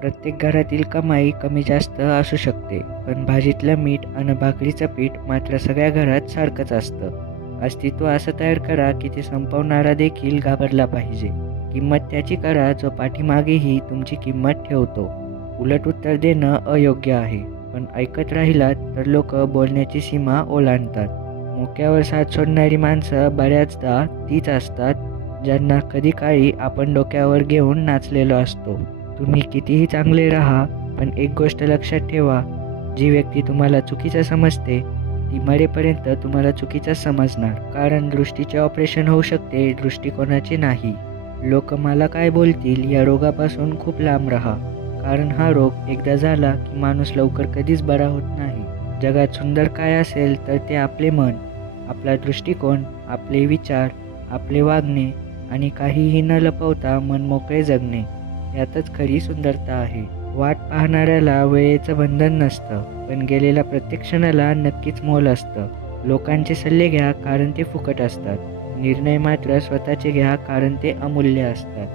प्रत्येक घरातील कमाई कमी जास्त असू शकते, पण भाजीतलं मीठ आणि भाकरीचं पीठ मात्र सगळ्या घरात सारखंच असतं. अस्तित्व असं तयार करा की ते संपवणारा देखील घाबरला पाहिजे. किंमत त्याची करा जो पाठीमागेही तुमची किंमत ठेवतो. उलट उत्तर देणं अयोग्य आहे, पण ऐकत राहिलात तर लोक बोलण्याची सीमा ओलांडतात. मोक्यावर साथ सोडणारी माणसं बऱ्याचदा तीच असतात ज्यांना कधी काळी आपण डोक्यावर घेऊन नाचलेलो असतो. तुम्ही कितीही चांगले राहा, पण एक गोष्ट लक्षात ठेवा, जी व्यक्ती तुम्हाला चुकीचं समजते ती मरेपर्यंत तुम्हाला चुकीचंच समजणार. कारण दृष्टीचे ऑपरेशन होऊ शकते, दृष्टिकोनाचे नाही. लोक मला काय बोलतील या रोगापासून खूप लांब राहा, कारण हा रोग एकदा झाला की माणूस लवकर कधीच बरा होत नाही. जगात सुंदर काय असेल तर ते आपले मन, आपला दृष्टिकोन, आपले विचार, आपले वागणे आणि काहीही न लपवता मनमोकळे जगणे यातच खरी सुंदरता आहे. वाट पाहणाऱ्याला वेळेचं बंधन नसतं, पण गेलेल्या प्रत्येक क्षणाला नक्कीच मोल असतं. लोकांचे सल्ले घ्या कारण ते फुकट असतात. निर्णय मात्र स्वतःचे घ्या कारण ते अमूल्य असतात.